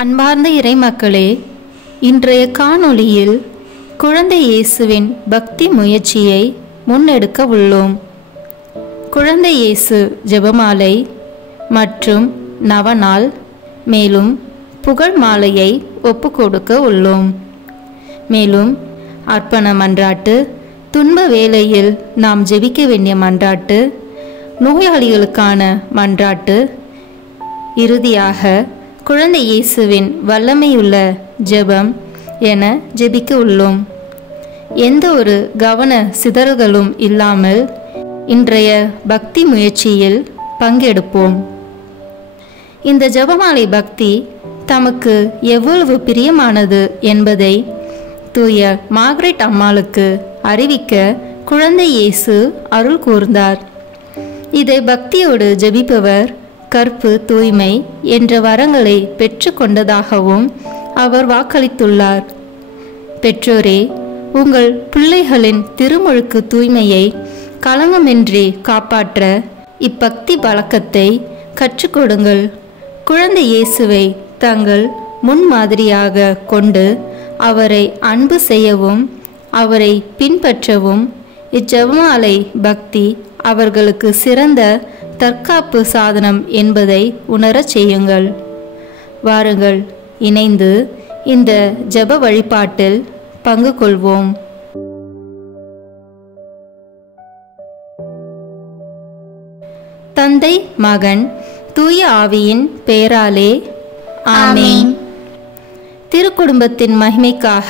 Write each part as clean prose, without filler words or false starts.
அன்பார்ந்த இறைமக்களே, இன்றைய காணொளியில் குழந்தை இயேசுவின் பக்தி முயற்சியை முன்னெடுக்க உள்ளோம். குழந்தை இயேசு ஜெபமாலை மற்றும் நவநாள் மேலும் புகழ் மாலையை ஒப்புக்கொடுக்க உள்ளோம். மேலும் அர்ப்பண மன்றாட்டு, துன்ப வேளையில் நாம் ஜெபிக்க வேண்டிய மன்றாட்டு, நோயாளிகளுக்கான மன்றாட்டு, இறுதியாக குழந்தை இயேசுவின் வல்லமையுள்ள ஜெபம் என ஜெபிக்க உள்ளோம். எந்த ஒரு கவன சிதறல்களும் இல்லாமல் இன்றைய பக்தி முயற்சியில் பங்கெடுப்போம். இந்த ஜெபமாலை பக்தி தமக்கு எவ்வளவு பிரியமானது என்பதை தூய மார்கரெட் அம்மாளுக்கு அறிவிக்க குழந்தை இயேசு அருள் கூர்ந்தார். இதை பக்தியோடு ஜெபிப்பவர் கற்பு, தூய்மை என்ற வரங்களை பெற்று கொண்டதாகவும் அவர் வாக்களித்துள்ளார். பெற்றோரே, உங்கள் பிள்ளைகளின் திருமுழுக்கு தூய்மையை களங்கமின்றி காப்பாற்ற இப்பக்தி பழக்கத்தை கற்றுக்கொடுங்கள். குழந்தை இயேசுவை தங்கள் முன்மாதிரியாக கொண்டு அவரை அன்பு செய்யவும் அவரை பின்பற்றவும் இச்செபமாலை பக்தி அவர்களுக்கு சிறந்த தற்காப்பு சாதனம் என்பதை உணரச் செய்யுங்கள். வாருங்கள், இணைந்து இந்த ஜெப வழிபாட்டில் பங்கு கொள்வோம். தந்தை, மகன், தூய ஆவியின் பெயராலே ஆமென். திருக்குடும்பத்தின் மகிமைக்காக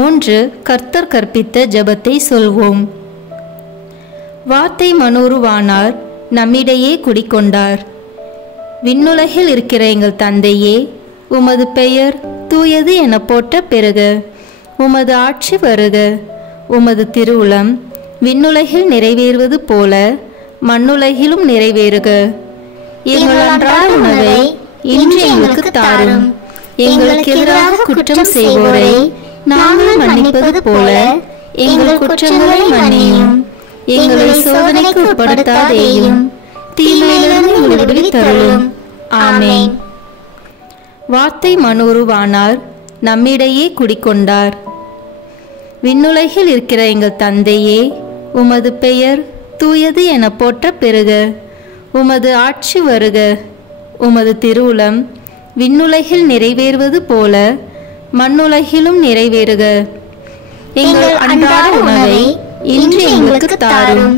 3 கர்த்தர் கற்பித்த ஜெபத்தை சொல்வோம். வார்த்தை மனோருவானார், நம்மிடையே குடிக்கொண்டார். விண்ணுலகில் இருக்கிற எங்கள் தந்தையே, உமது பெயர் தூயது என போற்ற பெறுக. உமது ஆட்சி வருக. உமது திருவுளம் விண்ணுலகில் நிறைவேறுவது போல மண்ணுலகிலும் நிறைவேறுக. எங்கள் அன்றாட உணவை இன்று எங்களுக்கு தாரும். எங்களுக்கு எதிராக குற்றம் செய்வோரை நாங்கள் மன்னிப்பது போல எங்கள் குற்றங்களை மன்னியும். எங்களை சோதனைக்கு உட்படுத்தாதேயும், தீமையிலிருந்து எங்களை விடுவித்தருளும். ஆமென். வார்த்தை மனோருவானார், நம்மிடையே குடிக்கொண்டார். விண்ணுலகில் இருக்கிற எங்கள் தந்தையே, உமது பெயர் தூயது என போற்ற பெறுக. உமது ஆட்சி வருக. உமது திருவுளம் விண்ணுலகில் நிறைவேறுவது போல மண்ணுலகிலும் நிறைவேறுக. எங்கள் அன்றாட உணவை இன்று எங்களுக்கு தாரும்.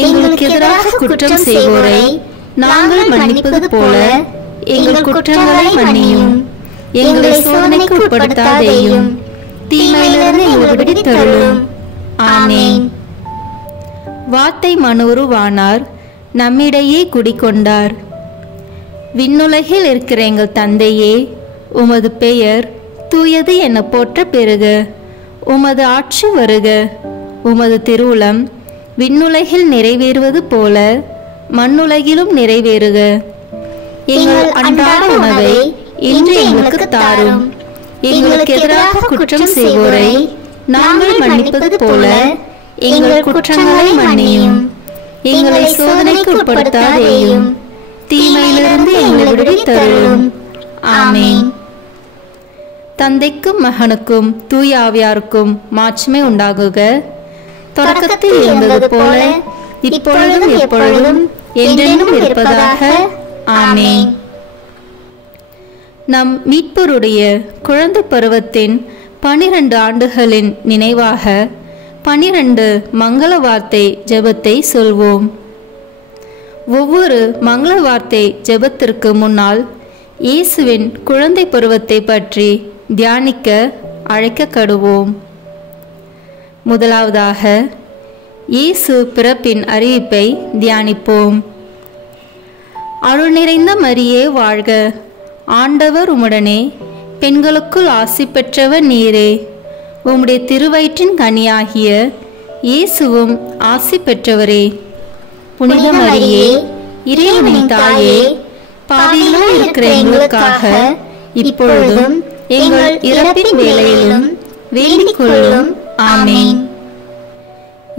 எங்களுக்கு எதிராக குற்றம் செய்வோரை நாங்கள் மன்னிப்பது போல எங்கள் குற்றங்களை மன்னியும். எங்களை சோதனைக்கு உட்படுத்தாதேயும், தீமையிலிருந்து எங்களை விடுவித்தருளும். ஆமென். வார்த்தை மனோருவானார், நம்மிடையே குடிக்கொண்டார். விண்ணுலகில் இருக்கிற எங்கள் தந்தையே, உமது பெயர் தூயது என போற்ற பெறுக. உமது ஆட்சி வருக. உமது திருவுளம் விண்ணுலகில் நிறைவேறுவது போல மண்ணுலகிலும் நிறைவேறுக. எங்கள் அன்றாட உணவை இன்று எங்களுக்கு தாரும். எங்களுக்கு எதிராக குற்றம் செய்வோரை நாங்கள் மன்னிப்பது போல எங்கள் குற்றங்களை மன்னியும். எங்களை சோதனைக்கு உட்படுத்தாதேயும், தீமையிலிருந்து எங்களை விடுவித்தருளும். ஆமென். தந்தைக்கும் மகனுக்கும் தூய ஆவியாருக்கும் மாட்சிமை உண்டாகுக. தொடக்கத்தில் இருந்தது போல இப்பொழுதும் எப்பொழுதும் என்றென்றும் இருப்பதாக. ஆமென். நம் மீட்பருடைய குழந்தை பருவத்தின் 12 ஆண்டுகளின் நினைவாக 12 மங்கள வார்த்தை ஜெபத்தை சொல்வோம். ஒவ்வொரு மங்கள வார்த்தை ஜெபத்திற்கு முன்னால் இயேசுவின் குழந்தை பருவத்தை பற்றி தியானிக்க அழைக்கப்படுவோம். முதலாவதாக இயேசு பிறப்பின் அறிவிப்பை தியானிப்போம். அருள் நிறைந்த மரியே வாழ்க, ஆண்டவர் உம்முடனே, பெண்களுக்குள் ஆசி பெற்றவர் நீரே. உம்முடைய திருவயிற்றின் கனியாகிய இயேசுவும் ஆசி பெற்றவரே. புனித மரியே, இறைவனின் தாயே, பாவிகளாய் இருக்கிற எங்களுக்காக இப்பொழுதும் எங்கள் இறப்பின் வேளையிலும் வேண்டிக் கொள்ளும். ஆமென்.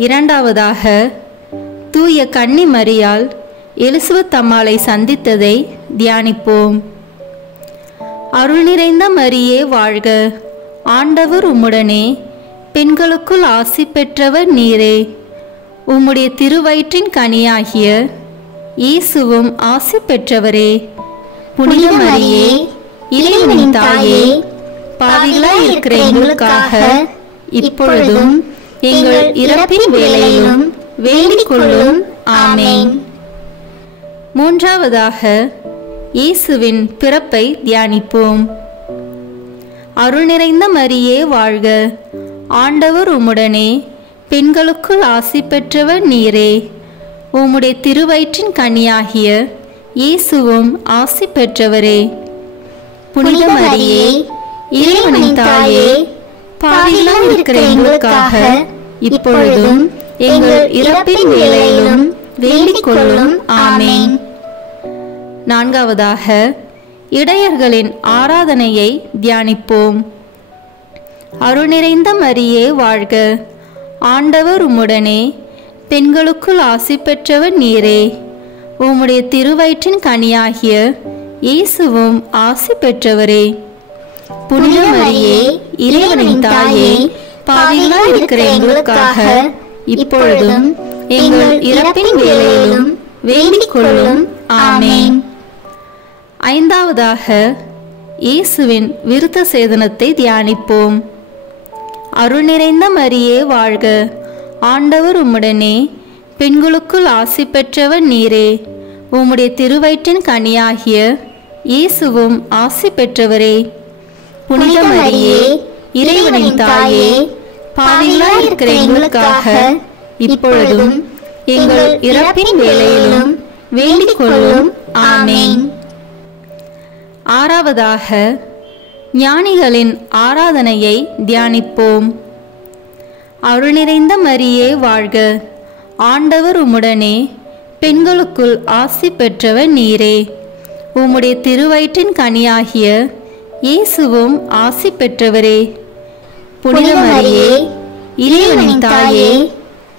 இரண்டாவதாக தூய கன்னி மரியாள் எலிசபெத் அம்மாளை சந்தித்ததை தியானிப்போம். அருள் நிறைந்த மரியே வாழ்க, ஆண்டவர் உம்முடனே, பெண்களுக்குள் ஆசி பெற்றவர் நீரே. உம்முடைய திருவயிற்றின் கனியாகிய இயேசுவும் ஆசி பெற்றவரே. புனித மரியே, இறைவனின் தாயே, பாவிகளாய் இருக்கிற எங்களுக்காக இப்பொழுதும் எங்கள் இறப்பின் வேளையிலும் வேண்டிக் கொள்ளும். ஆமென். மூன்றாவதாக இயேசுவின் பிறப்பை தியானிப்போம். அருள் நிறைந்த மரியே வாழ்க, ஆண்டவர் உம்முடனே, பெண்களுக்குள் ஆசி பெற்றவர் நீரே. உம்முடைய திருவயிற்றின் கனியாகிய இயேசுவும் ஆசி பெற்றவரே. புனித மரியே, இறைவனின் தாயே, பாவிகளாய் இருக்கிற எங்களுக்காக இப்பொழுதும் எங்கள் இறப்பின் வேளையிலும் வேண்டிக் கொள்ளும். ஆமென். நான்காவதாக இடையர்களின் ஆராதனையை தியானிப்போம். அருள் நிறைந்த மரியே வாழ்க, ஆண்டவர் உம்முடனே, பெண்களுக்குள் ஆசி பெற்றவர் நீரே. உம்முடைய திருவயிற்றின் கனியாகிய இயேசுவும் ஆசி பெற்றவரே. புனித மரியே, இறைவனின் தாயே, பாவிகளாய் இருக்கிற எங்களுக்காக இப்பொழுதும் எங்கள் இறப்பின் வேளையிலும் வேண்டிக் கொள்ளும். ஆமென். ஐந்தாவதாக இயேசுவின் விருத்த சேதனத்தை தியானிப்போம். அருள் நிறைந்த மரியே வாழ்க, ஆண்டவர் உம்முடனே, பெண்களுக்குள் ஆசி பெற்றவர் நீரே. உம்முடைய திருவயிற்றின் கனியாகிய இயேசுவும் ஆசி பெற்றவரே. புனித மரியே, இறைவனின் தாயே, பாவிகளாய் இருக்கிற எங்களுக்காக இப்பொழுதும் எங்கள் இறப்பின் வேளையிலும் வேண்டிக் கொள்ளும். ஆமென். ஆறாவதாக ஞானிகளின் ஆராதனையை தியானிப்போம். அருள் நிறைந்த மரியே வாழ்க, ஆண்டவர் உம்முடனே, பெண்களுக்குள் ஆசி பெற்றவர் நீரே. உம்முடைய திருவயிற்றின் கனியாகிய இயேசுவும் ஆசி பெற்றவரே. புனித மரியே, இறைவனின் தாயே,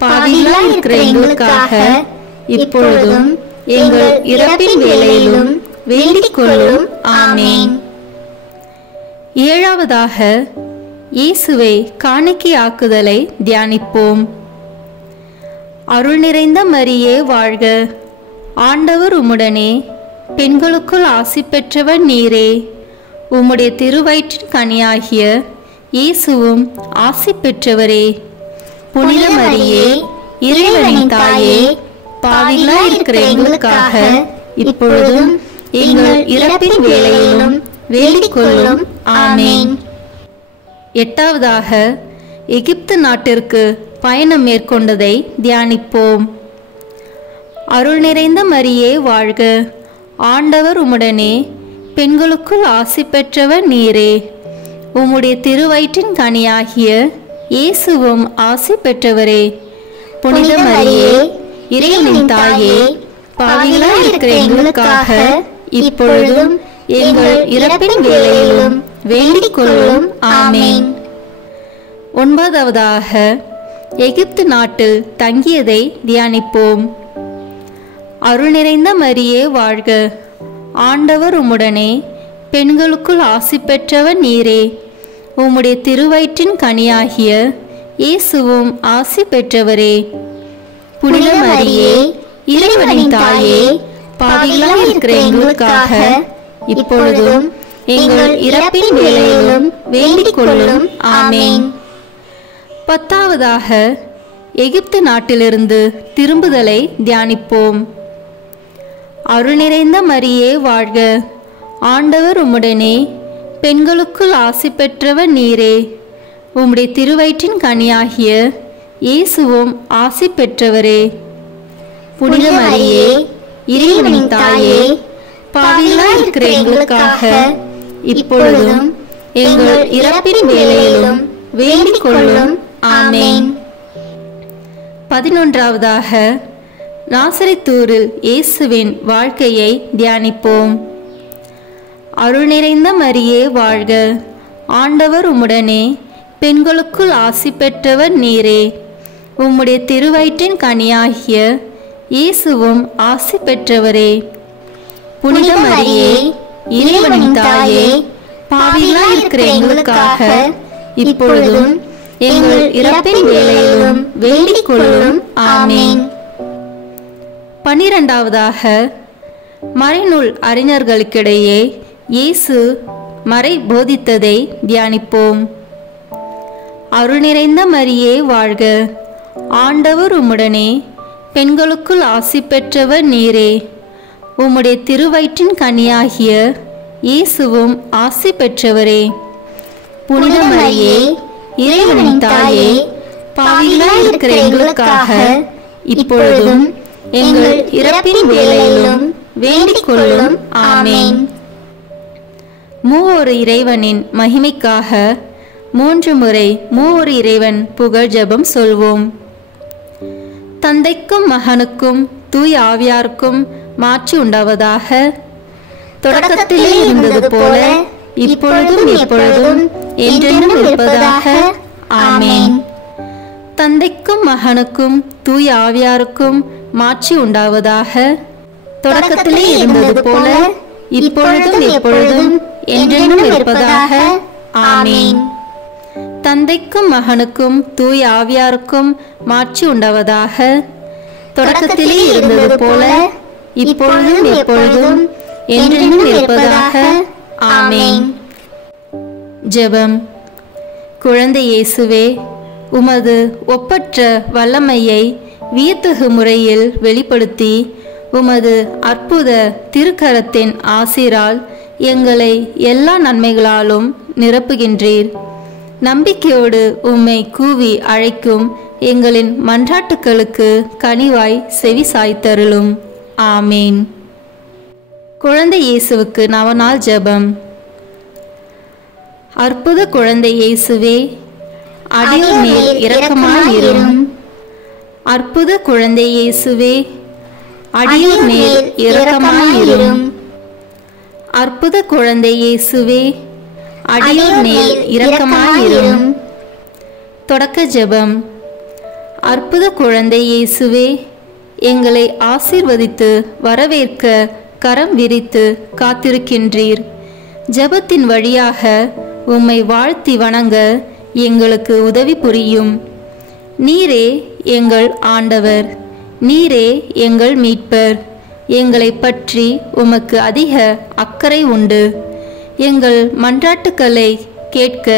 பாவிகளாய் இருக்கிற எங்களுக்காக இப்பொழுதும் எங்கள் இறப்பின் வேளையிலும் வேண்டிக் கொள்ளும். ஆமென். ஏழாவதாக இயேசுவை காணிக்கையாக்குதலை தியானிப்போம். அருள் நிறைந்த மரியே வாழ்க, ஆண்டவர் உம்முடனே, பெண்களுக்குள் ஆசி பெற்றவர் நீரே. உம்முடைய திருவயிற்றின் கனியாகிய இயேசுவும் ஆசி பெற்றவரே. புனித மரியே, இறைவனின் தாயே, பாவிகளாய் இருக்கிற எங்களுக்காக இப்பொழுதும் எங்கள் இறப்பின் வேளையிலும் வேண்டிக் கொள்ளும். ஆமென். எட்டாவதாக எகிப்து நாட்டிற்கு பயணம் மேற்கொண்டதை தியானிப்போம். அருள் நிறைந்த மரியே வாழ்க, ஆண்டவர் உம்முடனே, பெண்களுக்குள் ஆசி பெற்றவர் நீரே. உம்முடைய திருவயிற்றின் கனியாகிய இயேசுவும் ஆசி பெற்றவரே. புனித மரியே, இறைவனின் தாயே, பாவிகளாய் இருக்கிற எங்களுக்காக இப்பொழுதும் எங்கள் இறப்பின் வேளையிலும் வேண்டிக் கொள்ளும். ஆமென். ஒன்பதாவதாக எகிப்து நாட்டில் தங்கியதை தியானிப்போம். அருள் நிறைந்த மரியே வாழ்க, ஆண்டவர் உம்முடனே, பெண்களுக்குள் ஆசி பெற்றவர் நீரே. உம்முடைய திருவயிற்றின் கனியாகிய இயேசுவும் ஆசி பெற்றவரே. புனித மரியே, இறைவனின் தாயே, பாவிகளாய் இருக்கிற எங்களுக்காக இப்பொழுதும் எங்கள் இறப்பின் வேளையிலும் வேண்டிக் கொள்ளும். ஆமென். பத்தாவதாக எகிப்து நாட்டிலிருந்து திரும்புதலை தியானிப்போம். அருள் நிறைந்த மரியே வாழ்க, ஆண்டவர் உம்முடனே, பெண்களுக்குள் ஆசி பெற்றவர் நீரே. உம்முடைய திருவயிற்றின் கனியாகிய இயேசுவும் ஆசி பெற்றவரே. புனித மரியே, இறைவனின் தாயே, பாவிகளாய் இருக்கிற எங்களுக்காக இப்பொழுதும் எங்கள் இறப்பின் வேளையிலும் வேண்டிக் கொள்ளும். ஆமென். 11ஆவதாக நாசரேத்தூரில் இயேசுவின் வாழ்க்கையை தியானிப்போம். அருள் நிறைந்த மரியே வாழ்க, ஆண்டவர் உம்முடனே, பெண்களுக்குள் ஆசி பெற்றவர் நீரே. உம்முடைய திருவயிற்றின் கனியாகிய இயேசுவும் ஆசி பெற்றவரே. புனித மரியே, இறைவனின் தாயே, பாவிகளாய் இருக்கிற எங்களுக்காக இப்பொழுதும் எங்கள் இறப்பின் வேளையிலும் வேண்டிக் கொள்ளும். ஆமேன். 12வதாக, மறைநூல் அறிஞர்களுக்கிடையே இயேசு மறை போதித்ததை தியானிப்போம். அருள் நிறைந்த மரியே வாழ்க, ஆண்டவர் உம்முடனே, பெண்களுக்குள் ஆசி பெற்றவர் நீரே, உம்முடைய திருவயிற்றின் கனியாகிய இயேசுவும் ஆசி பெற்றவரே. புனித மரியே, இறைவனின் தாயே, பாவிகளாய் இருக்கிற எங்களுக்காக இப்பொழுதும் எங்கள் இறப்பின் வேளையிலும் வேண்டிக் கொள்ளும். ஆமேன். மூவொரு இறைவனின் மகிமைக்காக 3 முறை மூவொரு இறைவன் புகழ் ஜெபம் சொல்வோம். தந்தைக்கும் மகனுக்கும் தூய ஆவியாருக்கும் மாட்சி உண்டாவதாக. தொடக்கத்திலே இருந்தது போல இப்பொழுதும் எப்பொழுதும் என்றென்றும் இருப்பதாக. ஆமேன். தந்தைக்கும் மகனுக்கும் தூய ஆவியாருக்கும் மாட்சி உண்டாவதாக. தொடக்கத்திலே இருந்தது போல இப்பொழுதும் எப்பொழுதும் என்றென்றும் இருப்பதாக. ஆமேன். தந்தைக்கும் மகனுக்கும் தூய ஆவியாருக்கும் மாட்சி உண்டாவதாக. தொடக்கத்திலே இருந்தது போல இப்பொழுதும் எப்பொழுதும் என்றென்றும் இருப்பதாக. ஆமேன். ஜெபம். குழந்தை இயேசுவே, உமது ஒப்பற்ற வல்லமையை வியத்தகு முறையில் வெளிப்படுத்தி உமது அற்புத திருக்கரத்தின் ஆசிரால் எங்களை எல்லா நன்மைகளாலும் நிரப்புகின்றீர். நம்பிக்கையோடு உம்மை கூவி அழைக்கும் எங்களின் மன்றாட்டுக்களுக்கு கனிவாய் செவி சாய்த்தருளும். ஆமேன். குழந்தை இயேசுவுக்கு நவநாள் ஜெபம். அற்புத குழந்தை இயேசுவே, அடியோர் மேல் இரக்கமாயிரும். அற்புத குழந்தை இயேசுவே, அடியோர் மேல் இரக்கமாயிரும். அற்புத குழந்தை இயேசுவே, அடியோர் மேல் இரக்கமாயிரும். தொடக்க ஜெபம். அற்புத குழந்தை இயேசுவே, எங்களை ஆசீர்வதித்து வரவேற்க கரம் விரித்து காத்திருக்கின்றீர். ஜெபத்தின் வழியாக உம்மை வாழ்த்தி வணங்க எங்களுக்கு உதவி புரியும். நீரே எங்கள் ஆண்டவர், நீரே எங்கள் மீட்பர். எங்களை பற்றி உமக்கு அதிக அக்கறை உண்டு. எங்கள் மன்றாட்டுக்களை கேட்க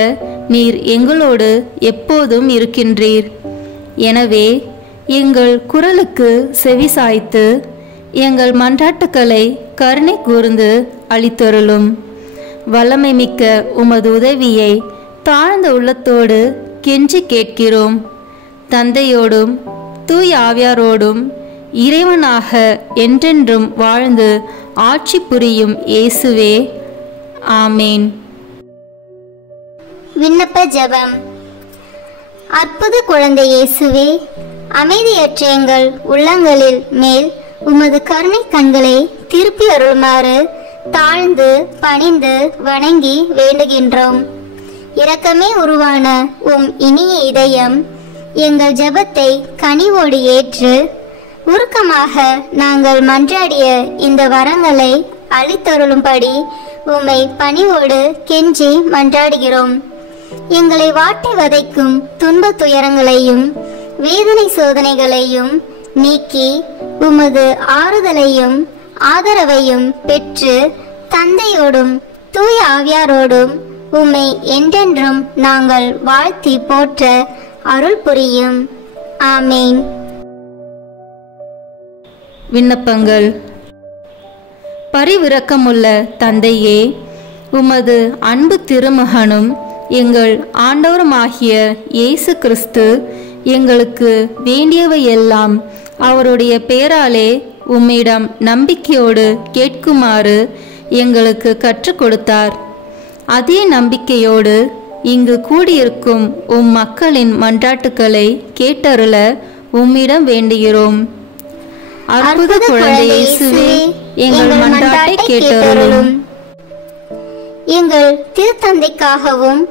நீர் எங்களோடு எப்போதும் இருக்கின்றீர். எனவே எங்கள் குரலுக்கு செவி சாய்த்து எங்கள் மன்றாட்டுக்களை கருணை கூர்ந்து அளித்தருளும். வல்லமை மிக்க உமது உதவியை தாழ்ந்த உள்ளத்தோடு கெஞ்சி கேட்கிறோம். தந்தையோடும் தூய ஆவியாரோடும் இறைவனாக என்றென்றும் வாழ்ந்து ஆட்சி புரியும் இயேசுவே. ஆமேன். விண்ணப்ப ஜெபம். அற்புத குழந்தை இயேசுவே, அமைதியற்ற எங்கள் உள்ளங்களில் மேல் உமது கருணை கண்களை திருப்பி அருளுமாறு தாழ்ந்து பணிந்து வணங்கி வேண்டுகின்றோம். இரக்கமே உருவான உம் இனிய இதயம் எங்கள் ஜெபத்தை கனிவோடு ஏற்று உருக்கமாக நாங்கள் மன்றாடிய இந்த வரங்களை அளித்தருளும்படி உம்மை பணிவோடு கெஞ்சி மன்றாடுகிறோம். எங்களை வாட்டி வதைக்கும் துன்ப துயரங்களையும் வேதனை சோதனைகளையும் நீக்கி உமது ஆறுதலையும் ஆதரவையும் பெற்று தந்தையோடும் தூய ஆவியாரோடும் உம்மை என்றென்றும் நாங்கள் வாழ்த்தி போற்ற அருள் புரியும். ஆமேன். விண்ணப்பங்கள். பரிவிரக்கமுள்ள தந்தையே, உமது அன்பு திருமகனும் எங்கள் ஆண்டவருமாகிய இயேசு கிறிஸ்து எங்களுக்கு வேண்டியவையெல்லாம் அவருடைய பெயராலே உம்மிடம் நம்பிக்கையோடு கேட்குமாறு எங்களுக்கு கற்றுக் கொடுத்தார். அதே நம்பிக்கையோடு இங்கு கூடியிருக்கும் உம் மக்களின் மன்றாட்டுக்களை கேட்டருள உம்மிடம் வேண்டுகிறோம். அற்புத குழந்தை இயேசுவே, எங்கள் மன்றாட்டை கேட்டருளும். எங்கள் திருத்தந்தைக்காகவும்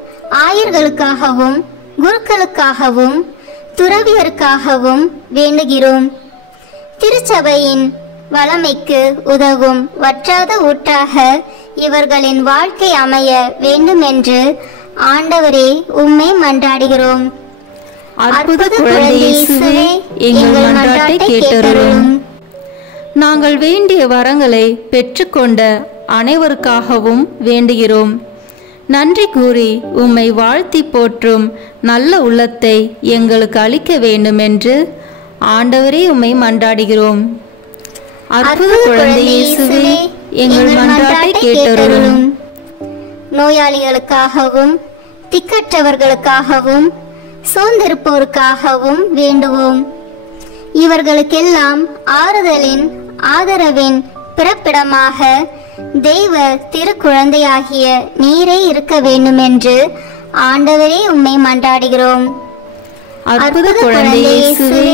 ஆயர்களுக்காகவும் குருக்களுக்காகவும் துறவியருக்காகவும் வேண்டுகிறோம். திருச்சபையின் வளமைக்கு உதவும் வற்றாத ஊற்றாக இவர்களின் வாழ்க்கை அமைய வேண்டும் என்று ஆண்டவரே உம்மை மன்றாடுகிறோம். அற்புத குழந்தை இயேசுவே, எங்கள் மன்றாட்டை கேட்டருளும். நாங்கள் வேண்டிய வரங்களை பெற்றுக்கொண்ட அனைவருக்காகவும் வேண்டுகிறோம். நன்றி கூறி உம்மை வாழ்த்தி போற்றும் நல்ல உள்ளத்தை எங்களுக்கு அளிக்க வேண்டும் என்று ஆண்டவரே உம்மை மன்றாடுகிறோம். அற்புத குழந்தை இயேசுவே, எங்கள் மன்றாட்டை கேட்டருளும். நோயாளிகளுக்காகவும் திக்கற்றவர்களுக்காகவும் சோர்ந்திருப்போருக்காகவும் வேண்டுவோம். இவர்களுக்கெல்லாம் ஆறுதலின் ஆதரவின் பிறப்பிடமாக தெய்வ திருக்குழந்தையாகிய நீரே இருக்க வேண்டும் என்று ஆண்டவரே உம்மை மன்றாடுகிறோம். அற்புத குழந்தை இயேசுவே,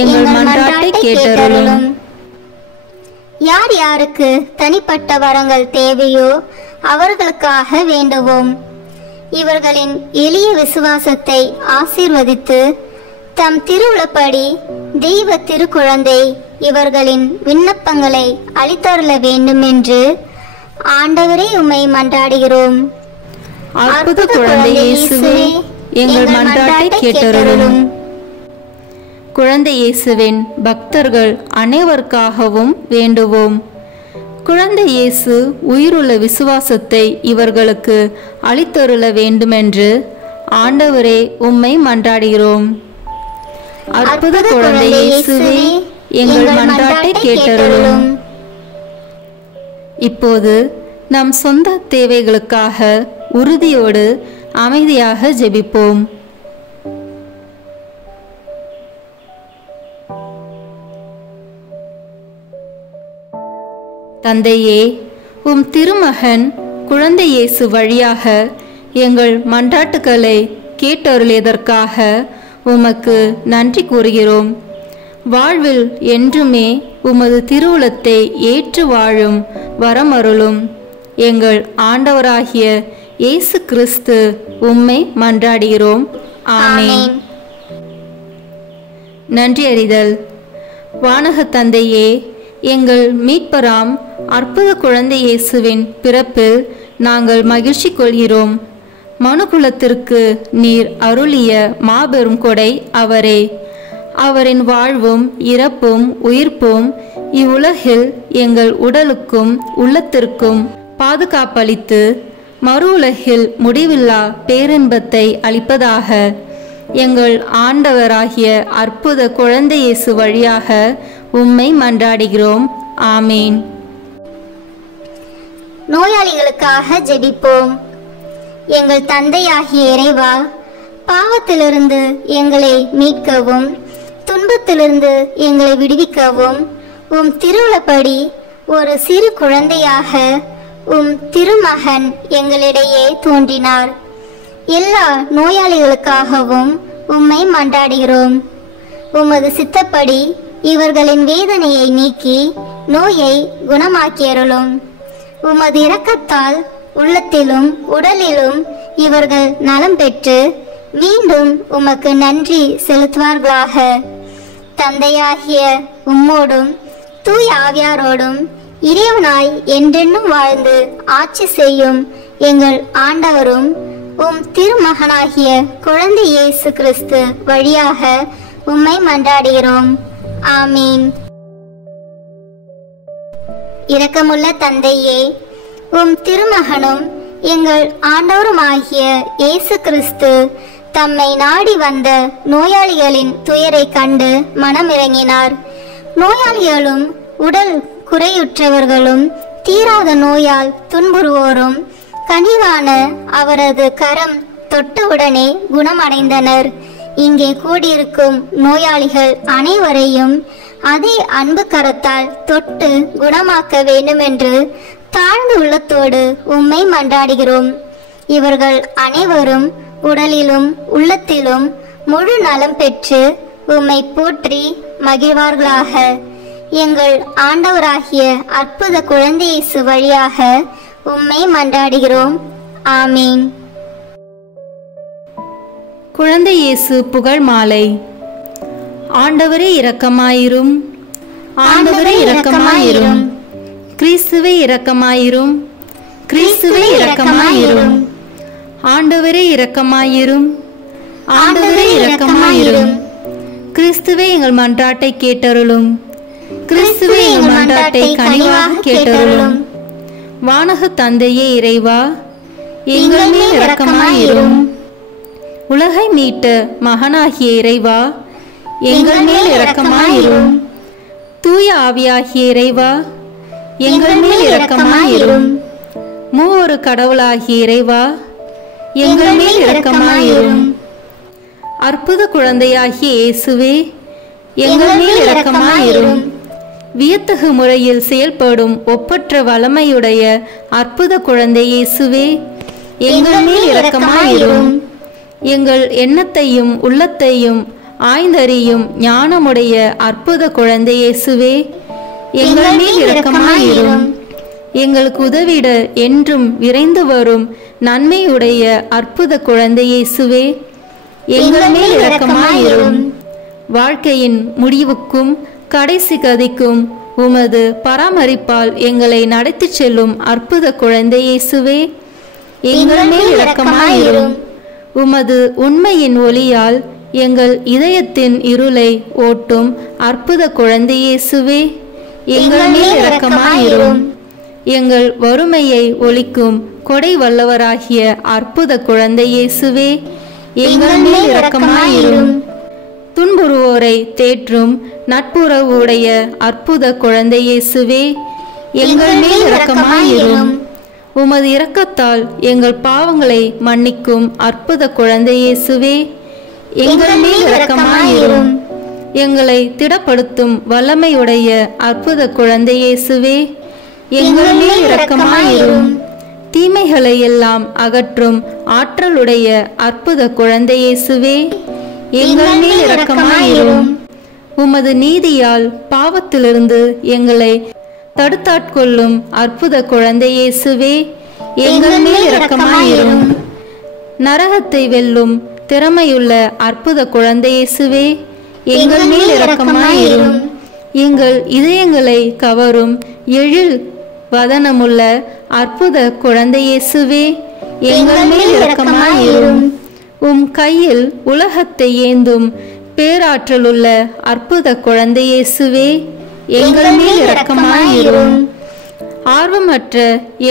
எங்கள் மன்றாட்டை கேட்டருளும். யார் யாருக்கு தனிப்பட்ட வரங்கள் தேவையோ அவர்களுக்காக வேண்டுவோம். இவர்களின் எளிய விசுவாசத்தை ஆசீர்வதித்து தம் திருவுளப்படி தெய்வ திருக்குழந்தை இவர்களின் விண்ணப்பங்களை அளித்தருள வேண்டும் என்று ஆண்டவரே உம்மை மன்றாடுகிறோம். அற்புத குழந்தை இயேசுவே, எங்கள் மன்றாட்டை கேட்டருளும். குழந்தை இயேசுவின் பக்தர்கள் அனைவருக்காகவும் வேண்டுவோம். குழந்தை இயேசு உயிருள்ள விசுவாசத்தை இவர்களுக்கு அளித்தருள வேண்டுமென்று ஆண்டவரே உம்மை மன்றாடுகிறோம். அற்புத குழந்தை இயேசுவே, எங்கள் மன்றாட்டை கேட்டருளும். இப்போது நம் சொந்த தேவைகளுக்காக உறுதியோடு அமைதியாக ஜெபிப்போம். தந்தையே, உம் திருமகன் குழந்தை இயேசு வழியாக எங்கள் மன்றாட்டுக்களை கேட்டருளியதற்காக உமக்கு நன்றி கூறுகிறோம். வாழ்வில் என்றுமே உமது திருவுளத்தை ஏற்று வாழும் வரமருளும். எங்கள் ஆண்டவராகிய இயேசு கிறிஸ்து உம்மை மன்றாடுகிறோம். ஆமென். நன்றி அறிதல். வானக தந்தையே, எங்கள் மீட்பராம் அற்புத குழந்தை இயேசுவின் பிறப்பில் நாங்கள் மகிழ்ச்சி கொள்கிறோம். மனுக்குலத்திற்கு நீர் அருளிய மாபெரும் கொடை அவரே. அவரின் வாழ்வும் இறப்பும் உயிர்ப்பும் இவ்வுலகில் எங்கள் உடலுக்கும் உள்ளத்திற்கும் பாதுகாப்பளித்து மறு உலகில் முடிவில்லா பேரின்பத்தை அளிப்பதாக எங்கள் ஆண்டவராகிய அற்புத குழந்தை இயேசு வழியாக உம்மை மன்றாடுகிறோம். ஆமீன். நோயாளிகளுக்காக ஜெபிப்போம். எங்கள் தந்தையாகிய இறைவா, பாவத்திலிருந்து எங்களை மீட்கவும் துன்பத்திலிருந்து எங்களை விடுவிக்கவும் உம் திருவுளப்படி ஒரு சிறு குழந்தையாக உம் திருமகன் எங்களிடையே தோன்றினார். எல்லா நோயாளிகளுக்காகவும் உம்மை மன்றாடுகிறோம். உமது சித்தப்படி இவர்களின் வேதனையை நீக்கி நோயை குணமாக்கியருளும். உமது இரக்கத்தால் உள்ளத்திலும் உடலிலும் இவர்கள் நலம் பெற்று மீண்டும் உமக்கு நன்றி செலுத்துவார்களாக. தந்தையாகிய உம்மோடும் தூய ஆவியாரோடும் இறைவனாய் என்றென்னும் வாழ்ந்து ஆட்சி செய்யும் எங்கள் ஆண்டவரும் உம் திருமகனாகிய குழந்தை இயேசு கிறிஸ்து வழியாக உம்மை மன்றாடுகிறோம். ஆமீன். இரக்கமுள்ள தந்தையே, உம் திருமகனும் எங்கள் ஆண்டவருமாகிய இயேசு கிறிஸ்து தம்மை நாடி வந்த நோயாளிகளின் துயரை கண்டு மனமிறங்கினார். நோயாளிகளும் உடல் குறையுற்றவர்களும் தீராத நோயால் துன்புறுவோரும் கனிவான அவரது கரம் தொட்டவுடனே குணமடைந்தனர். இங்கே கூடியிருக்கும் நோயாளிகள் அனைவரையும் அதே அன்பு கரத்தால் தொட்டு குணமாக்க வேண்டும் என்று தாழ்ந்த உள்ளத்தோடு உம்மை மன்றாடுகிறோம். இவர்கள் அனைவரும் உடலிலும் உள்ளத்திலும் முழு நலம் பெற்று உம்மை போற்றி மகிழ்வார்களாக. எங்கள் ஆண்டவராகிய அற்புத குழந்தை இயேசு வழியாக உம்மை மன்றாடுகிறோம். ஆமீன். குழந்தை இயேசு புகழ் மாலை. ஆண்டவரே இரக்கமாயிரும், ஆண்டவரே இரக்கமாயிரும், கிறிஸ்துவே இரக்கமாயிரும், கிறிஸ்துவே இரக்கமாயிரும். ஆண்டவரே இரக்கமாயிரும். ஆண்டவரே இரக்கமாயிரும். கிறிஸ்துவே எங்கள் மன்றாட்டை கேட்டருளும். கிறிஸ்துவே எங்கள் மன்றாட்டை கனிவாக கேட்டருளும். வானக தந்தையே இறைவா, எங்கள் மேல் இரக்கமாயிரும். உலகை மீட்ட மகனாகிய இறைவா, எங்கள் மேல் இரக்கமாயிரும். தூய ஆவியாகிய இறைவா, எங்கள் மேல் இரக்கமாயிரும். மூவொரு கடவுளாகிய இறைவா, எங்கள் மேல் இரக்கமாயிரும். அற்புத குழந்தையாகிய இயேசுவே, எங்கள் மேல் இரக்கமாயிரும். வியத்தகு முறையில் செயல்படும் ஒப்பற்ற வல்லமையுடைய அற்புத குழந்தை இயேசுவே, எங்கள் மேல் இரக்கமாயிரும். எங்கள் எண்ணத்தையும் உள்ளத்தையும் ஆய்ந்தறியும் ஞானமுடைய அற்புத குழந்தை இயேசுவே, எங்கள் மேல் இரக்கமாயிரும். எங்களுக்கு உதவிட என்றும் விரைந்து வரும் நன்மையுடைய அற்புத குழந்தை இயேசுவே, எங்கள் மேல் இரக்கமாயிரும். வாழ்க்கையின் முடிவுக்கும் கடைசி கதிக்கும் உமது பராமரிப்பால் எங்களை நடத்தி செல்லும் அற்புத குழந்தை இயேசுவே, எங்கள் மேல் இரக்கமாயிரும். உமது உண்மையின் ஒளியால் எங்கள் இதயத்தின் இருளை ஓட்டும் அற்புத குழந்தை இயேசுவே, எங்கள் மேல் இரக்கமாயிரும். எங்கள் வறுமையை ஒழிக்கும் கொடை வல்லவராகிய அற்புத குழந்தை இயேசுவே, எங்கள் மேல் இரக்கமாயிரும். துன்புறுவோரை தேற்றும் நட்புறவுடைய அற்புத குழந்தை இயேசுவே, எங்கள் மேல் இரக்கமாயிரும். உமது இரக்கத்தால் எங்கள் பாவங்களை மன்னிக்கும் அற்புத குழந்தை இயேசுவே, எங்கள் மேல் இரக்கமாயிரும். எங்களை திடப்படுத்தும் வல்லமையுடைய அற்புத குழந்தை இயேசுவே, எங்கள் மேல் இரக்கமாயிரும். தீமைகளை எல்லாம் அகற்றும் ஆற்றலுடைய அற்புத குழந்தை இயேசுவே, எங்கள் மேல் இரக்கமாயிரும். உமது நீதியால் பாவத்திலிருந்து எங்களை தடுத்தாட்கொள்ளும் அற்புத குழந்தை இயேசுவே, எங்கள் மேல் இரக்கமாயிரும். நரகத்தை வெல்லும் திறமையுள்ள அற்புத குழந்தை இயேசுவே, எங்கள் மேல் இரக்கமாயிரும். எங்கள் இதயங்களை கவரும் எழில் வதனமுள்ள அற்புத குழந்தை இயேசுவே, எங்கள் மேல் இரக்கமாயிரும். உம் கையில் உலகத்தை ஏந்தும் பேராற்றலுள்ள அற்புத குழந்தை இயேசுவே, எங்கள் மேல் இரக்கமாயிரும். ஆர்வமற்ற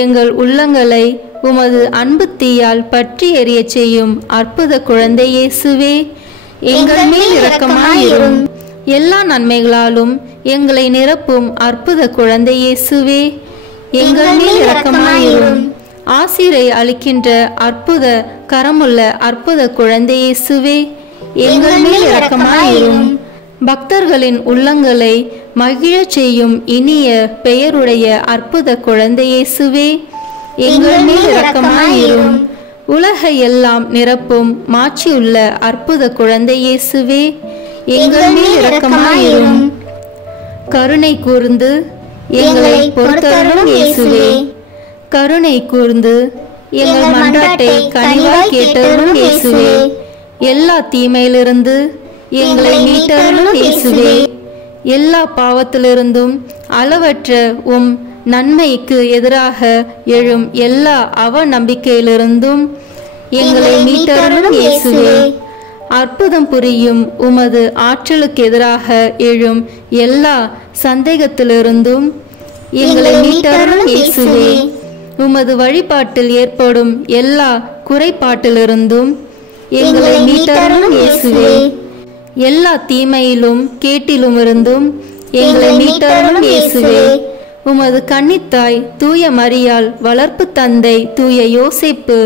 எங்கள் உள்ளங்களை உமது அன்பு தீயால் பற்றி எரிய செய்யும் அற்புத குழந்தை இயேசுவே, எங்கள் மேல் இரக்கமாயிரும். எல்லா நன்மைகளாலும் எங்களை நிரப்பும் அற்புத குழந்தை இயேசுவே, எங்கள் மேல் இரக்கமாயிரும். ஆசிரை அளிக்கின்ற அற்புத கரமுள்ள அற்புத குழந்தை இயேசுவே, எங்கள் மேல் இரக்கமாயிரும். பக்தர்களின் உள்ளங்களை மகிழச் செய்யும் இனிய பெயருடைய அற்புத குழந்தை இயேசுவே, எங்கள் மேல் இரக்கமாயிரும். உலகை எல்லாம் நிரப்பும் மாட்சியுள்ள அற்புத குழந்தை இயேசுவே, எங்கள் மேல் இரக்கமாயிரும். கருணை கூர்ந்து எங்களை பொறுத்தருளும் இயேசுவே, கருணை கூர்ந்து எங்கள் மன்றாட்டை கனிவாய் கேட்டருளும் இயேசுவே, எல்லா தீமையிலிருந்து எங்களை மீட்டருளும் இயேசுவே, எல்லா பாவத்திலிருந்தும் அளவற்ற உம் நன்மைக்கு எதிராக எழும் எல்லா அவநம்பிக்கையிலிருந்தும் எங்களை மீட்டருளும் இயேசுவே, அற்புதம் புரியும் உமது ஆற்றலுக்கு எதிராக எழும் எல்லா சந்தேகத்திலிருந்தும் எங்களை மீட்டருளும் இயேசுவே, உமது வழிபாட்டில் ஏற்படும் எல்லா குறைபாட்டிலிருந்தும் எங்களை மீட்டருளும் இயேசுவே, எல்லா தீமையிலும் கேட்டிலும் இருந்தும் எங்களை மீட்டருளும் இயேசுவே, உமது கன்னித்தாய் தூய மரியாள், வளர்ப்பு தந்தை தூய யோசேப்பு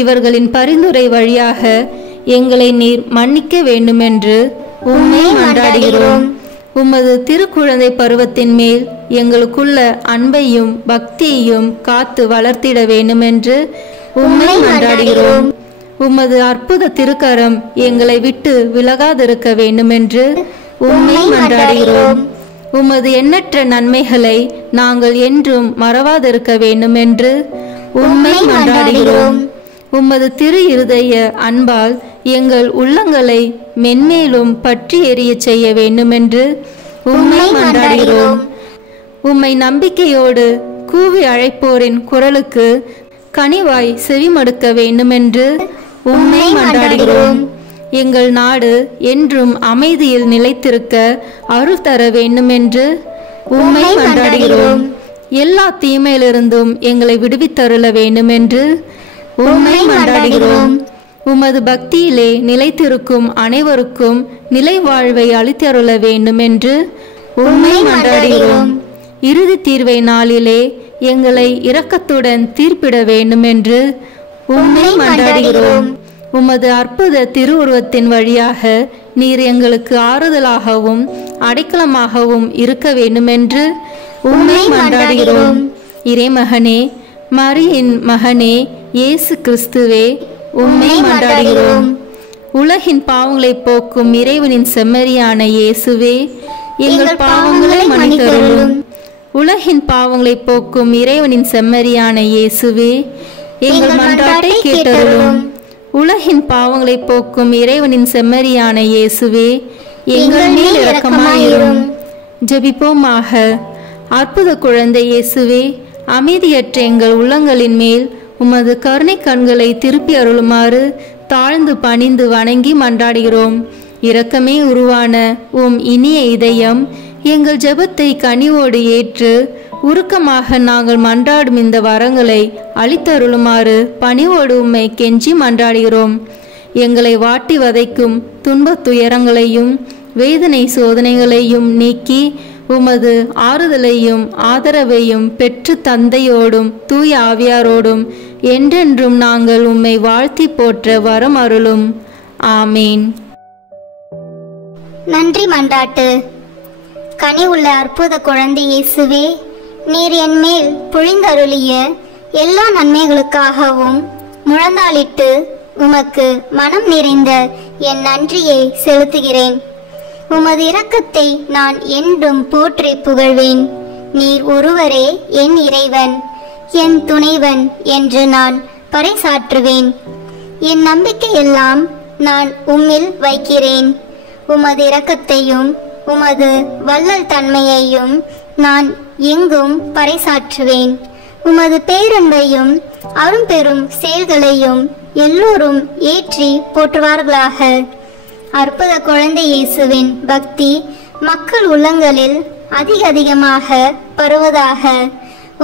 இவர்களின் பரிந்துரை வழியாக எங்களை நீர் மன்னிக்க வேண்டுமென்று உம்மை மன்றாடுகிறோம். உமது திருக்குழந்தை பருவத்தின் மேல் எங்களுக்குள்ள அன்பையும் பக்தியையும் காத்து வளர்த்திட வேண்டுமென்று உம்மை மன்றாடுகிறோம். உமது அற்புத திருக்கரம் எங்களை விட்டு விலகாதிருக்க வேண்டுமென்று உம்மை மன்றாடுகிறோம். உமது எண்ணற்ற நன்மைகளை நாங்கள் என்றும் மறவாதிருக்க வேண்டுமென்று உம்மை மன்றாடுகிறோம். உமது திரு இருதய அன்பால் எங்கள் உள்ளங்களை மென்மேலும் பற்றி எரிய செய்ய வேண்டுமென்று உம்மை மன்றாடுகிறோம். உம்மை நம்பிக்கையோடு கூவி அழைப்போரின் குரலுக்கு கனிவாய் செவிமடுக்க வேண்டுமென்று உம்மை மன்றாடுகிறோம். எங்கள் நாடு என்றும் அமைதியில் நிலைத்திருக்க அருள் தர வேண்டுமென்று உம்மை மன்றாடுகிறோம். எல்லா தீமையிலிருந்தும் எங்களை விடுவித்தருள வேண்டுமென்று உம்மை மன்றாடுகிறோம். உமது பக்தியிலே நிலைத்திருக்கும் அனைவருக்கும் நிலை வாழ்வை அளித்தருள வேண்டுமென்று உம்மை மன்றாடுகிறோம். இறுதி தீர்வை நாளிலே எங்களை இரக்கத்துடன் தீர்ப்பிட வேண்டுமென்று உம்மை மன்றாடுகிறோம். உமது அற்புத திருவுருவத்தின் வழியாக நீர் எங்களுக்கு ஆறுதலாகவும் அடைக்கலமாகவும் இருக்க வேண்டுமென்று உம்மை மன்றாடுகிறோம். இறைமகனே, மரியின் மகனே, இயேசு கிறிஸ்துவே, உம்மை மன்றாடுகிறோம். உலகின் பாவங்களை போக்கும் இறைவனின் செம்மறியான இயேசுவே, எங்கள் பாவங்களை மன்னித்தருளும். உலகின் பாவங்களை போக்கும் இறைவனின் செம்மறியான இயேசுவே, எங்கள் மன்றாட்டை கேட்டருளும். உலகின் பாவங்களை போக்கும் இறைவனின் செம்மறியான இயேசுவே, எங்கள் மேல் இரக்கமாயிரும். ஜெபிப்போமாக. அற்புத குழந்தை இயேசுவே, அமைதியற்ற எங்கள் உள்ளங்களின் மேல் உமது கருணை கண்களை திருப்பி அருளுமாறு தாழ்ந்து பணிந்து வணங்கி மன்றாடுகிறோம். இரக்கமே உருவான உம் இனிய இதயம் எங்கள் ஜெபத்தை கனிவோடு ஏற்று உருக்கமாக நாங்கள் மன்றாடும் இந்த வரங்களை அளித்தருளுமாறு பணிவோடு உம்மை கெஞ்சி மன்றாடுகிறோம். எங்களை வாட்டி வதைக்கும் துன்பத் துயரங்களையும் வேதனை சோதனைகளையும் நீக்கி உமது ஆறுதலையும் ஆதரவையும் பெற்று தந்தையோடும் தூய ஆவியாரோடும் என்றென்றும் நாங்கள் உம்மை வாழ்த்தி போற்ற வரம் அருளும். ஆமீன். நன்றி மன்றாட்டு. கனி உள்ள அற்புத குழந்தை இயேசுவே, நீர் என் மேல் பொழிந்தருளிய எல்லா நன்மைகளுக்காகவும் முழந்தாளிட்டு உமக்கு மனம் நிறைந்த என் நன்றியை செலுத்துகிறேன். உமது இரக்கத்தை நான் என்றும் போற்றி புகழ்வேன். நீர் ஒருவரே என் இறைவன், என் துணைவன் என்று நான் பறைசாற்றுவேன். என் நம்பிக்கையெல்லாம் நான் உம்மில் வைக்கிறேன். உமது இரக்கத்தையும் உமது வள்ளல் தன்மையையும் நான் எங்கும் பறைசாற்றுவேன். உமது பேரன்பையும் அரும்பெரும் செயல்களையும் எல்லோரும் ஏற்றி போற்றுவார்களாக. அற்புத குழந்தை இயேசுவின் பக்தி மக்கள் உள்ளங்களில் அதிகமாக பரவுவதாக.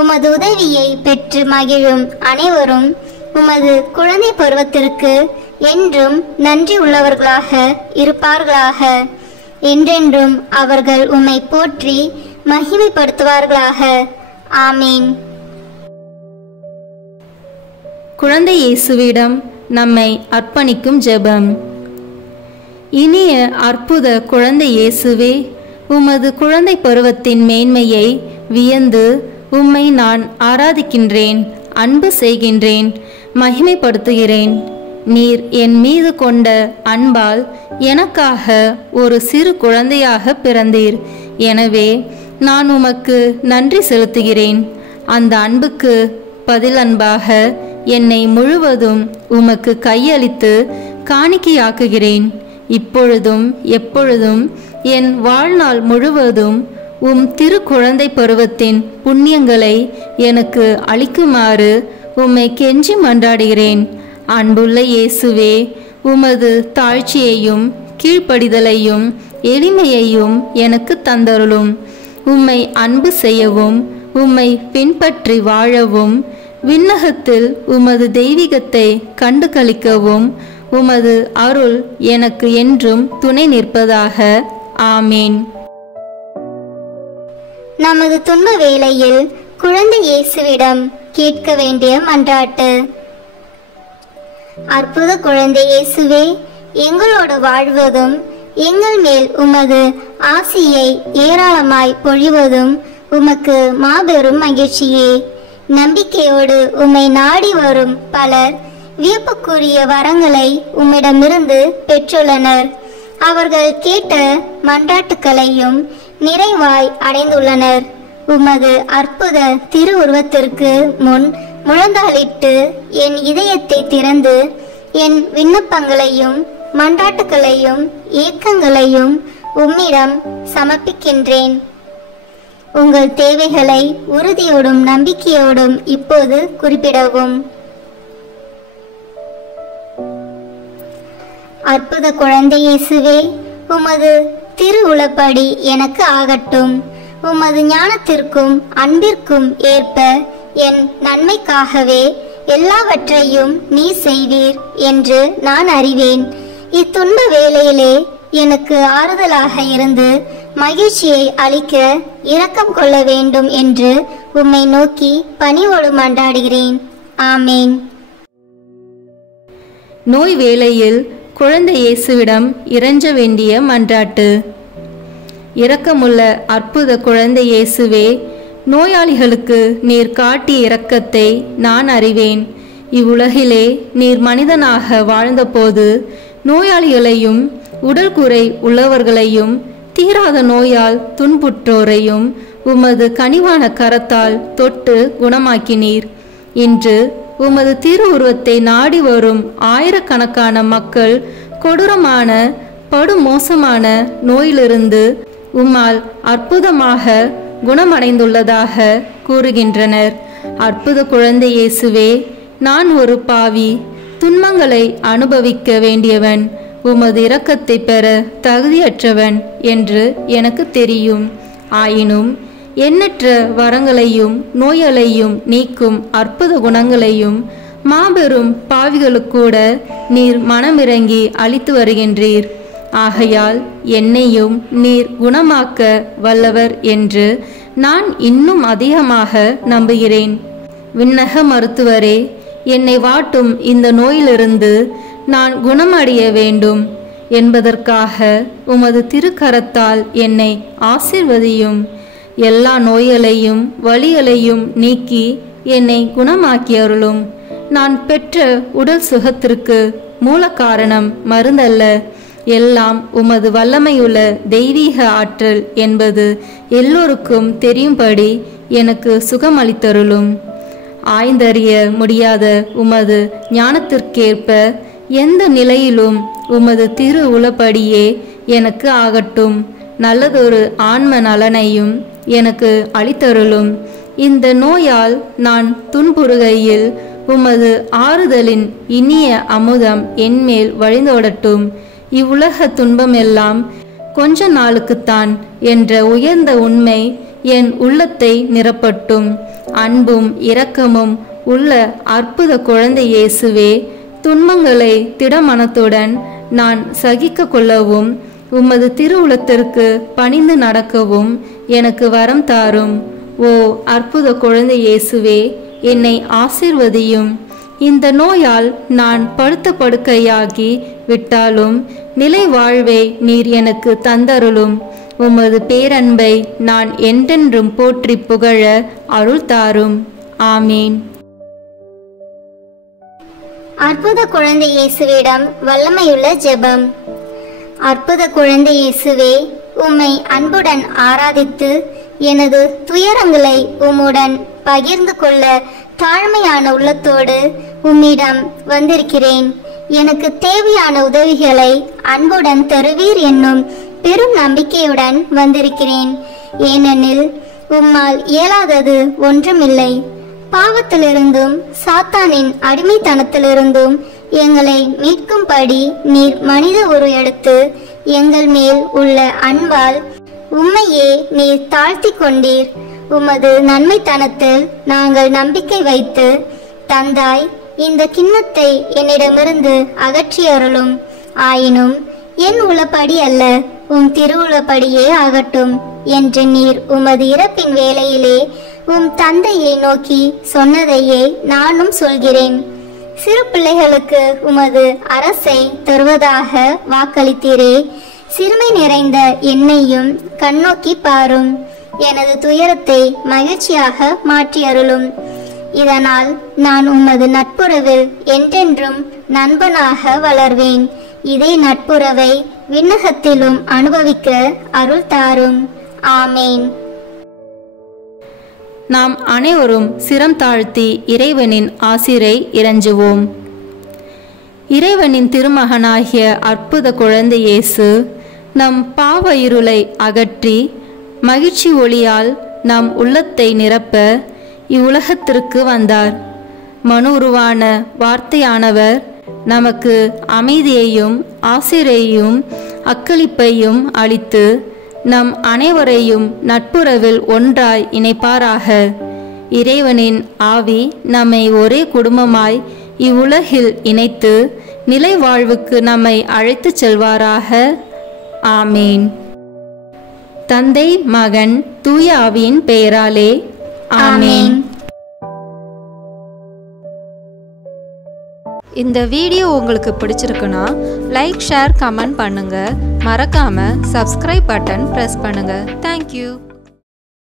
உமது உதவியை பெற்று மகிழும் அனைவரும் உமது குழந்தை பருவத்திற்கு என்றும் நன்றி உள்ளவர்களாக இருப்பார்களாக. என்றென்றும் அவர்கள் உம்மை போற்றி மகிமைப்படுத்துவார்களாக. ஆமீன். குழந்தை இயேசுவிடம் நம்மை அர்ப்பணிக்கும் ஜெபம். இனிய அற்புத குழந்தை இயேசுவே, உமது குழந்தை பருவத்தின் மேன்மையை வியந்து உம்மை நான் ஆராதிக்கின்றேன், அன்பு செய்கின்றேன், மகிமைப்படுத்துகிறேன். நீர் என் மீது கொண்ட அன்பால் எனக்காக ஒரு சிறு குழந்தையாக பிறந்தீர். எனவே நான் உமக்கு நன்றி செலுத்துகிறேன். அந்த அன்புக்கு பதில் அன்பாக என்னை முழுவதும் உமக்கு கையளித்து காணிக்கையாக்குகிறேன். இப்பொழுதும் எப்பொழுதும் என் வாழ்நாள் முழுவதும் உம் திரு குழந்தை பருவத்தின் புண்ணியங்களை எனக்கு அளிக்குமாறு உம்மை கெஞ்சி மன்றாடுகிறேன். அன்புள்ள இயேசுவே, உமது தாழ்ச்சியையும் கீழ்ப்படிதலையும் எளிமையையும் எனக்கு தந்தருளும். உம்மை அன்பு செய்யவும் உம்மை பின்பற்றி வாழவும் விண்ணகத்தில் உமது தெய்வீகத்தை கண்டு களிக்கவும் உமது அருள் எனக்கு என்றும் துணை நிற்பதாக. ஆமீன். நமது துன்ப வேளையில் குழந்தை இயேசுவிடம் கேட்க வேண்டிய மன்றாட்டு. அற்புத குழந்தை இயேசுவே, எங்களோடு வாழ்வதும் எங்கள் மேல் உமது ஆசியை ஏராளமாய் பொழிவதும் உமக்கு மாபெரும் மகிழ்ச்சியே. நம்பிக்கையோடு உம்மை நாடி வரும் பலர் வியப்புக்குரிய வரங்களை உம்மிடமிருந்து பெற்றுள்ளனர். அவர்கள் கேட்ட மன்றாட்டுக்களையும் நிறைவாய் அடைந்துள்ளனர். உமது அற்புத திருவுருவத்திற்கு முன் முழந்தாளிட்டு என் இதயத்தை திறந்து என் விண்ணப்பங்களையும் மன்றாட்டுக்களையும் ஏக்கங்களையும் உம்மிடம் சமர்ப்பிக்கின்றேன். உங்கள் தேவைகளை உறுதியோடும் நம்பிக்கையோடும் இப்போது குறிப்பிடவும். அற்புத குழந்தை இயேசுவே, உமது திருவுளப்படி எனக்கு ஆகட்டும். உமது ஞானத்திற்கும் அன்பிற்கும் ஏற்ப என் நன்மைக்காகவே எல்லாவற்றையும் நீ செய்வீர் என்று நான் அறிவேன். இத்துன்ப வேளையிலே எனக்கு ஆறுதலாக இருந்து மகிழ்ச்சியை அளிக்க இரக்கம் கொள்ள வேண்டும் என்று உம்மை நோக்கி பணிவோடு மன்றாடுகிறேன். ஆமேன். நோய் வேளையில் குழந்தை இயேசுவிடம் இறைஞ்ச வேண்டிய மன்றாட்டு. இரக்கமுள்ள அற்புத குழந்தை இயேசுவே, நோயாளிகளுக்கு நீர் காட்டிய இரக்கத்தை நான் அறிவேன். இவ்வுலகிலே நீர் மனிதனாக வாழ்ந்தபோது நோயாளிகளையும் உடல் குறை உள்ளவர்களையும் தீராத நோயால் துன்புற்றோரையும் உமது கனிவான கரத்தால் தொட்டு குணமாக்கினீர். இன்று உமது திருவுருவத்தை நாடி வரும் ஆயிரக்கணக்கான மக்கள் கொடூரமான படுமோசமான நோயிலிருந்து உம்மால் அற்புதமாக குணமடைந்துள்ளதாக கூறுகின்றனர். அற்புத குழந்தை இயேசுவே, நான் ஒரு பாவி, துன்பங்களை அனுபவிக்க வேண்டியவன், உமது இரக்கத்தை பெற தகுதியற்றவன் என்று எனக்கு தெரியும். ஆயினும் எண்ணற்ற வரங்களையும் நோய்களையும் நீக்கும் அற்புத குணங்களையும் மாபெரும் பாவிகளுக்கூட நீர் மனமிறங்கி அளித்து வருகின்றீர். ஆகையால் என்னையும் நீர் குணமாக்க வல்லவர் என்று நான் இன்னும் அதிகமாக நம்புகிறேன். விண்ணக மருத்துவரே, என்னை வாட்டும் இந்த நோயிலிருந்து நான் குணமடைய வேண்டும் என்பதற்காக உமது திருக்கரத்தால் என்னை ஆசீர்வதியும். எல்லா நோய்களையும் வலிகளையும் நீக்கி என்னை குணமாக்கி அருளும். நான் பெற்ற உடல் சுகத்திற்கு மூல காரணம் மருந்தல்ல, எல்லாம் உமது வல்லமையுள்ள தெய்வீக ஆற்றல் என்பது எல்லோருக்கும் தெரியும்படி எனக்கு சுகமளித்தருளும். ஆய்ந்தறிய முடியாத உமது ஞானத்திற்கேற்ப எந்த நிலையிலும் உமது திரு உளப்படியே எனக்கு ஆகட்டும். நல்லதொரு ஆன்ம நலனையும் எனக்கு அளித்தருளும். இந்த நோயால் நான் துன்புறுகையில் உமது ஆறுதலின் இனிய அமுதம் என்மேல் வழிந்தோடட்டும். இவ்வுலக துன்பமெல்லாம் கொஞ்ச நாளுக்குத்தான் என்ற உயர்ந்த உண்மை என் உள்ளத்தை நிரப்பட்டும். அன்பும் இரக்கமும் உள்ள அற்புத குழந்தை இயேசுவே, துன்பங்களை திடமனத்துடன் நான் சகிக்க கொள்ளவும் உமது திருவுளத்திற்கு பணிந்து நடக்கவும் எனக்கு வரம் தாரும். ஓ அற்புத குழந்தை இயேசுவே, என்னை ஆசீர்வதியும். இந்த நோயால் நான் படுத்த படுக்கையாகி விட்டாலும் நிலை வாழ்வை நீர் எனக்கு தந்தருளும். உமது பேரன்பை நான் என்றென்றும் போற்றி புகழ அருள் தாரும். ஆமீன். அற்புத குழந்தை இயேசுவிடம் வல்லமையுள்ள ஜெபம். அற்புத குழந்தை இயேசுவே, உம்மை அன்புடன் ஆராதித்து எனது துயரங்களை உம்முடன் பகிர்ந்து கொள்ள தாழ்மையான உள்ளத்தோடு உம்மிடம் வந்திருக்கிறேன். எனக்கு தேவையான உதவிகளை அன்புடன் தருவீர் என்னும் பெரும் நம்பிக்கையுடன் வந்திருக்கிறேன். ஏனெனில் உம்மால் இயலாதது ஒன்றுமில்லை. பாவத்திலிருந்தும் சாத்தானின் அடிமைத்தனத்திலிருந்தும் எங்களை மீட்கும்படி நீர் மனித உரு எடுத்து எங்கள் மேல் உள்ள அன்பால் உம்மையே நீர் தாழ்த்தி கொண்டீர். உமது நன்மைத்தனத்தில் நாங்கள் நம்பிக்கை வைத்து தந்தாய். இந்த கிண்ணத்தை என்னிடமிருந்து அகற்றி அருளும். ஆயினும் என் உளப்படி அல்ல, உம் திருவுளப்படியே ஆகட்டும் என்று நீர் உமது இறப்பின் வேளையிலே உம் தந்தையை நோக்கி சொன்னதையே நானும் சொல்கிறேன். சிறு பிள்ளைகளுக்கு உமது அரசை தருவதாக வாக்களித்தீரே. சிறுமை நிறைந்த என்னையும் கண்ணோக்கி பாரும். எனது துயரத்தை மகிழ்ச்சியாக மாற்றி அருளும். இதனால் நான் உமது நட்புறவில் என்றென்றும் நண்பனாக வளர்வேன். இதே நட்புறவை விண்ணகத்திலும் அனுபவிக்க அருள் தாரும். ஆமேன். நாம் அனைவரும் சிரம் தாழ்த்தி இறைவனின் ஆசிரை இறைஞ்சுவோம். இறைவனின் திருமகனாகிய அற்புத குழந்தை இயேசு நம் பாவ இருளை அகற்றி மகிழ்ச்சி ஒளியால் நம் உள்ளத்தை நிரப்ப இவ்வுலகத்திற்கு வந்தார். மனு உருவான வார்த்தையானவர் நமக்கு அமைதியையும் ஆசிரியையும் அக்களிப்பையும் அளித்து நம் அனைவரையும் நட்புறவில் ஒன்றாய் இணைப்பாராக. இறைவனின் ஆவி நம்மை ஒரே குடும்பமாய் இவ்வுலகில் இணைத்து நிலை வாழ்வுக்கு நம்மை அழைத்து செல்வாராக. ஆமீன். தந்தை, மகன், தூய ஆவியின் பெயராலே ஆமீன். இந்த வீடியோ உங்களுக்கு பிடிச்சிருக்குன்னா லைக், ஷேர், கமெண்ட் பண்ணுங்க. மறக்காம சப்ஸ்கிரைப் பட்டன் பிரஸ் பண்ணுங்க. தேங்க்யூ.